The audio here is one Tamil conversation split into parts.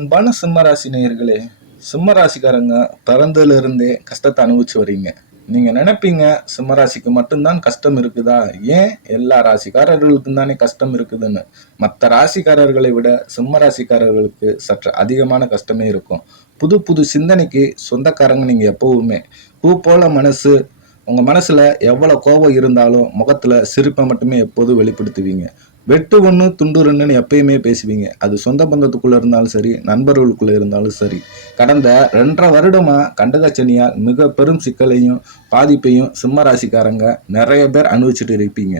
அன்பான சிம்மராசி நேயர்களே சிம்மராசிக்காரங்க பிறந்ததுலேருந்தே கஷ்டத்தை அனுபவிச்சு வரீங்க நீங்கள் நினைப்பீங்க சிம்மராசிக்கு மட்டும்தான் கஷ்டம் இருக்குதா? ஏன் எல்லா ராசிக்காரர்களுக்கும் தானே கஷ்டம் இருக்குதுன்னு? மற்ற ராசிக்காரர்களை விட சிம்ம ராசிக்காரர்களுக்கு சற்று அதிகமான கஷ்டமே இருக்கும். புது புது சிந்தனைக்கு சொந்தக்காரங்க நீங்கள் எப்பவுமே. பூ போல மனசு உங்கள் மனசில் எவ்வளோ கோபம் இருந்தாலும் முகத்தில் சிரிப்பை மட்டுமே எப்போதும் வெளிப்படுத்துவீங்க. வெட்டு ஒன்று துண்டு ரெண்டுன்னு எப்பயுமே பேசுவீங்க. அது சொந்த பந்தத்துக்குள்ள இருந்தாலும் சரி நண்பர்களுக்குள்ள இருந்தாலும் சரி. கடந்த ரெண்டரை வருடமா கண்டகச்சனியால் மிக பெரும் சிக்கலையும் பாதிப்பையும் சிம்ம ராசிக்காரங்க நிறைய பேர் அனுபவிச்சுட்டு இருப்பீங்க.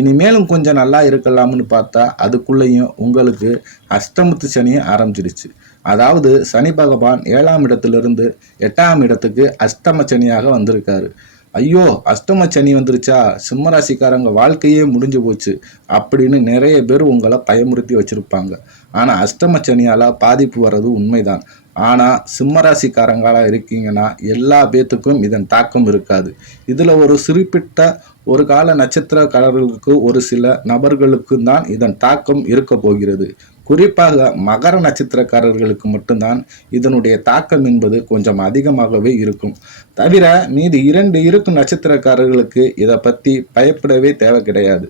இனிமேலும் கொஞ்சம் நல்லா இருக்கலாம்னு பார்த்தா அதுக்குள்ளேயும் உங்களுக்கு அஷ்டமத்து சனியும் ஆரம்பிச்சிடுச்சு அதாவது சனி பகவான் ஏழாம் இடத்திலிருந்து எட்டாம் இடத்துக்கு அஷ்டம சனியாக வந்திருக்காரு. ஐயோ அஷ்டம சனி வந்துருச்சா? சிம்மராசிக்காரங்க வாழ்க்கையே முடிஞ்சு போச்சு. அப்படின்னு நிறைய பேர் உங்களை பயமுறுத்தி வச்சிருப்பாங்க. ஆனால் அஷ்டம சனியால் பாதிப்பு வர்றது உண்மைதான். ஆனால் சிம்மராசிக்காரங்களாக இருக்கீங்கன்னா எல்லா பேத்துக்கும் இதன் தாக்கம் இருக்காது. இதில் ஒரு குறிப்பிட்ட ஒரு கால நட்சத்திரக்காரர்களுக்கு ஒரு சில நபர்களுக்கு தான் இதன் தாக்கம் இருக்க போகிறது. குறிப்பாக மகர நட்சத்திரக்காரர்களுக்கு மட்டும்தான் இதனுடைய தாக்கம் என்பது கொஞ்சம் அதிகமாகவே இருக்கும். தவிர மீது இரண்டு இருக்கும் நட்சத்திரக்காரர்களுக்கு இதை பற்றி பயப்படவே தேவை கிடையாது.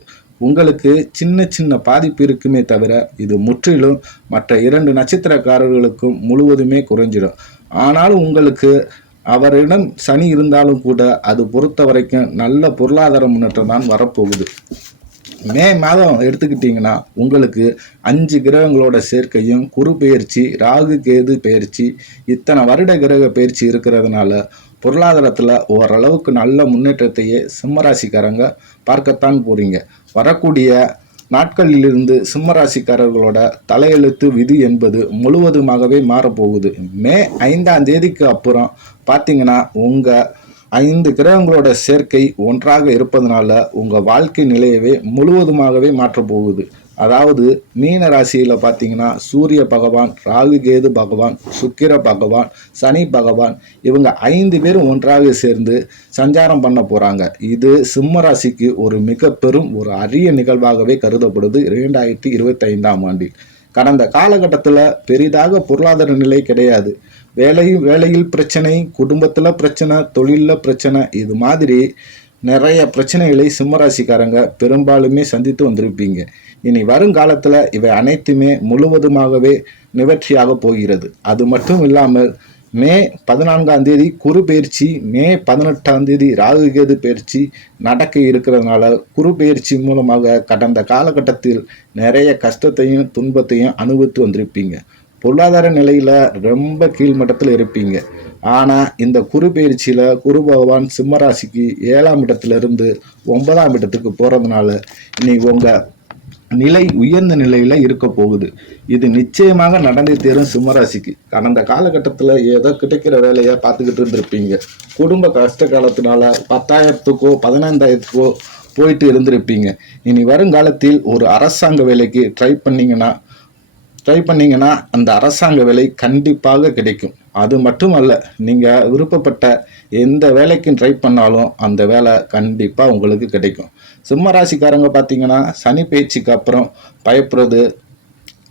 உங்களுக்கு சின்ன சின்ன பாதிப்பு இருக்குமே தவிர இது முற்றிலும் மற்ற இரண்டு நட்சத்திரக்காரர்களுக்கும் முழுவதுமே குறைஞ்சிடும். ஆனாலும் உங்களுக்கு அவரிடம் சனி இருந்தாலும் கூட அது பொறுத்த வரைக்கும் நல்ல பொருளாதார முன்னேற்றம் தான் வரப்போகுது. மே மாதம் எடுத்துக்கிட்டிங்கன்னா உங்களுக்கு அஞ்சு கிரகங்களோட சேர்க்கையும் குரு பெயர்ச்சி ராகு கேது பெயர்ச்சி இத்தனை வருட கிரக பயிற்சி இருக்கிறதுனால பொருளாதாரத்தில் ஓரளவுக்கு நல்ல முன்னேற்றத்தையே சிம்மராசிக்காரங்க பார்க்கத்தான் போகிறீங்க வரக்கூடிய நாட்களிலிருந்து சிம்மராசிக்காரர்களோட தலையெழுத்து விதி என்பது முழுவதுமாகவே மாறப்போகுது. மே ஐந்தாம் தேதிக்கு அப்புறம் பார்த்தீங்கன்னா உங்கள் ஐந்து கிரகங்களோட சேர்க்கை ஒன்றாக இருப்பதனால உங்கள் வாழ்க்கை நிலையவே முழுவதுமாகவே மாற்றப் போகுது அதாவது மீன ராசியில் பார்த்தீங்கன்னா சூரிய பகவான் ராகு கேது பகவான் சுக்கிர பகவான் சனி பகவான் இவங்க ஐந்து பேரும் ஒன்றாக சேர்ந்து சஞ்சாரம் பண்ண போகிறாங்க இது சிம்ம ராசிக்கு ஒரு மிக பெரும் ஒரு அரிய நிகழ்வாகவே கருதப்படுது இரண்டாயிரத்தி இருபத்தைந்தாம் ஆண்டில். கடந்த காலகட்டத்தில் பெரிதாக பொருளாதார நிலை கிடையாது. வேலை வேலையில் பிரச்சனை குடும்பத்தில் பிரச்சனை தொழிலில் பிரச்சனை இது மாதிரி நிறைய பிரச்சனைகளை சிம்மராசிக்காரங்க பெரும்பாலுமே சந்தித்து வந்திருப்பீங்க. இனி வருங்காலத்தில் இவை அனைத்துமே முழுவதுமாகவே நிவர்த்தியாக போகிறது. அது மட்டும் இல்லாமல் மே பதினான்காம் தேதி குரு பயிற்சி மே பதினெட்டாம் தேதி ராகுகேது பயிற்சி நடக்க இருக்கிறதுனால குரு பயிற்சி மூலமாக கடந்த காலகட்டத்தில் நிறைய கஷ்டத்தையும் துன்பத்தையும் அனுபவித்து வந்திருப்பீங்க. பொருளாதார நிலையில் ரொம்ப கீழ்மட்டத்தில் இருப்பீங்க. ஆனால் இந்த குரு பயிற்சியில் குரு பகவான் சிம்மராசிக்கு ஏழாம் இடத்துலேருந்து ஒன்பதாம் இடத்துக்கு போகிறதுனால இன்னைக்கு உங்கள் நிலை உயர்ந்த நிலையில் இருக்க போகுது. இது நிச்சயமாக நடந்தே தேரும் சிம்மராசிக்கு. கடந்த காலகட்டத்தில் ஏதோ கிடைக்கிற வேலையை பார்த்துக்கிட்டு இருந்திருப்பீங்க. குடும்ப கஷ்ட காலத்தினால பத்தாயிரத்துக்கோ பதினைந்தாயிரத்துக்கோ போயிட்டு இருந்திருப்பீங்க. இனி வருங்காலத்தில் ஒரு அரசாங்க வேலைக்கு ட்ரை பண்ணீங்கன்னா ட்ரை பண்ணிங்கன்னா அந்த அரசாங்க வேலை கண்டிப்பாக கிடைக்கும். அது மட்டுமல்ல நீங்கள் விருப்பப்பட்ட எந்த வேலைக்கும் ட்ரை பண்ணாலும் அந்த வேலை கண்டிப்பாக உங்களுக்கு கிடைக்கும். சிம்ம ராசிக்காரங்க பார்த்தீங்கன்னா சனி பயிற்சிக்கு அப்புறம் பயப்படுறது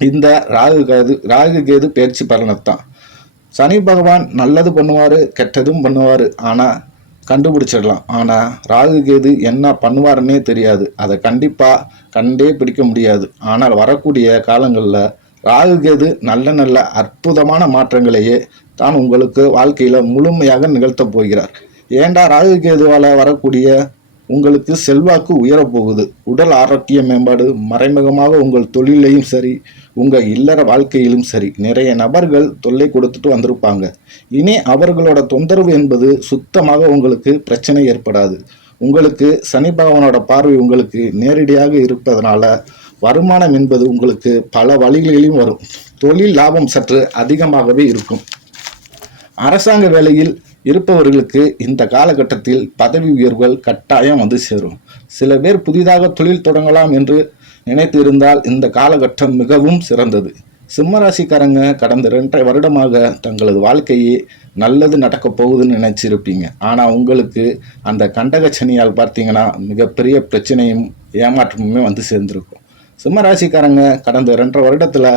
இந்த ராகு கேது ராகு கேது பயிற்சி பலனைத்தான். சனி பகவான் நல்லது பண்ணுவார் கெட்டதும் பண்ணுவார். ஆனால் கண்டுபிடிச்சிடலாம். ஆனால் ராகு கேது என்ன பண்ணுவாருன்னே தெரியாது. அதை கண்டிப்பாக கண்டே பிடிக்க முடியாது. ஆனால் வரக்கூடிய காலங்களில் ராகு கேது நல்ல நல்ல அற்புதமான மாற்றங்களையே தான் உங்களுக்கு வாழ்க்கையில் முழுமையாக நிகழ்த்தப் போகிறார். ஏண்டா ராகு கேதுவால் வரக்கூடிய உங்களுக்கு செல்வாக்கு உயரப்போகுது. உடல் ஆரோக்கிய மேம்பாடு மறைமுகமாக உங்கள் தொழிலையும் சரி உங்கள் இல்லற வாழ்க்கையிலும் சரி நிறைய நபர்கள் தொல்லை கொடுத்துட்டு வந்திருப்பாங்க. இனி அவர்களோட தொந்தரவு என்பது சுத்தமாக உங்களுக்கு பிரச்சனை ஏற்படாது. உங்களுக்கு சனி பகவானோட பார்வை உங்களுக்கு நேரடியாக இருப்பதனால வருமானம் என்பது உங்களுக்கு பல வழிகளிலும் வரும். தொழில் லாபம் சற்று அதிகமாகவே இருக்கும். அரசாங்க வேலையில் இருப்பவர்களுக்கு இந்த காலகட்டத்தில் பதவி உயர்வுகள் கட்டாயம் வந்து சேரும். சில பேர் புதிதாக தொழில் தொடங்கலாம் என்று நினைத்து இருந்தால் இந்த காலகட்டம் மிகவும் சிறந்தது. சிம்மராசிக்காரங்க கடந்த ரெண்டரை வருடமாக தங்களது வாழ்க்கையே நல்லது நடக்க போகுதுன்னு நினைச்சிருப்பீங்க. ஆனால் உங்களுக்கு அந்த கண்டகச்சனியால் பார்த்தீங்கன்னா மிகப்பெரிய பிரச்சனையும் ஏமாற்றமுமே வந்து சேர்ந்திருக்கும். சிம்மராசிக்காரங்க கடந்த ரெண்டரை வருடத்தில்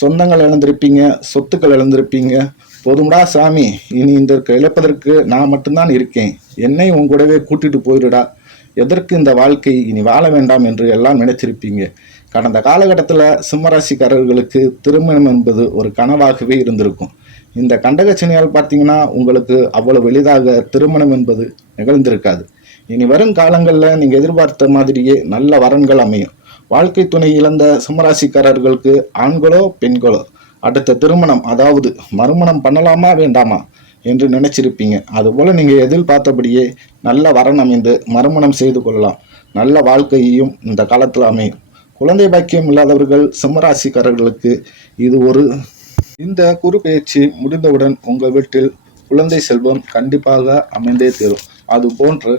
சொந்தங்கள் இழந்திருப்பீங்க சொத்துக்கள் இழந்திருப்பீங்க. போதும்டா சாமி இனி இந்த இழப்பதற்கு நான் மட்டும்தான் இருக்கேன். என்னை உன் கூடவே கூட்டிட்டு போயிடுடா. எதற்கு இந்த வாழ்க்கை இனி வாழ வேண்டாம் என்று எல்லாம் நினைச்சிருப்பீங்க கடந்த காலகட்டத்தில் சிம்மராசிக்காரர்களுக்கு திருமணம் என்பது ஒரு கனவாகவே இருந்திருக்கும். இந்த கண்டகச்சனியால் பார்த்தீங்கன்னா உங்களுக்கு அவ்வளவு எளிதாக திருமணம் என்பது நிகழ்ந்திருக்காது. இனி வரும் காலங்களில் நீங்கள் எதிர்பார்த்த மாதிரியே நல்ல வரன்கள் அமையும். வாழ்க்கை துணை இழந்த சிம்மராசிக்காரர்களுக்கு ஆண்களோ பெண்களோ அடுத்த திருமணம் அதாவது மறுமணம் பண்ணலாமா வேண்டாமா என்று நினைச்சிருப்பீங்க. அதுபோல் நீங்கள் எதிர்பார்த்தபடியே நல்ல வரன் அமைந்து மறுமணம் செய்து கொள்ளலாம். நல்ல வாழ்க்கையையும் இந்த காலத்தில் அமையும். குழந்தை பாக்கியம் இல்லாதவர்கள் சிம்மராசிக்காரர்களுக்கு இது ஒரு இந்த குரு பயிற்சி முடிந்தவுடன் உங்கள் வீட்டில் குழந்தை செல்வம் கண்டிப்பாக அமைந்தே தீரும். அது போன்று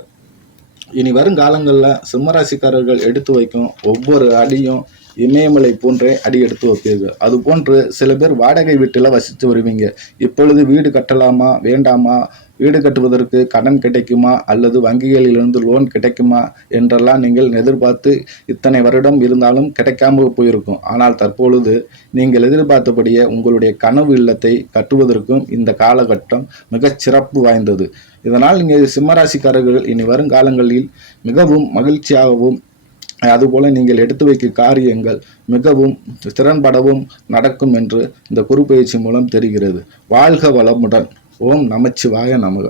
இனி வருங்காலங்களில் சிம்மராசிக்காரர்கள் எடுத்து வைக்கும் ஒவ்வொரு அடியும் இமயமலை போன்றே அடி எடுத்து வைப்பீர்கள். அது போன்று சில பேர் வாடகை வீட்டில் வசித்து வருவீங்க. இப்பொழுது வீடு கட்டலாமா வேண்டாமா? வீடு கட்டுவதற்கு கடன் கிடைக்குமா? அல்லது வங்கிகளிலிருந்து லோன் கிடைக்குமா? என்றெல்லாம் நீங்கள் எதிர்பார்த்து இத்தனை வருடம் இருந்தாலும் கிடைக்காமல் போயிருக்கும். ஆனால் தற்பொழுது நீங்கள் எதிர்பார்த்தபடியே உங்களுடைய கனவு இல்லத்தை கட்டுவதற்கும் இந்த காலகட்டம் மிகச் சிறப்பு வாய்ந்தது. இதனால் நீங்கள் சிம்மராசிக்காரர்கள் இனி வரும் காலங்களில் மிகவும் மகிழ்ச்சியாகவும் அதுபோல நீங்கள் எடுத்து வைக்கும் காரியங்கள் மிகவும் திறன்படவும் நடக்கும் என்று இந்த குரு மூலம் தெரிகிறது. வாழ்க வளமுடன். ஓம் நமச்சிவாய நமக.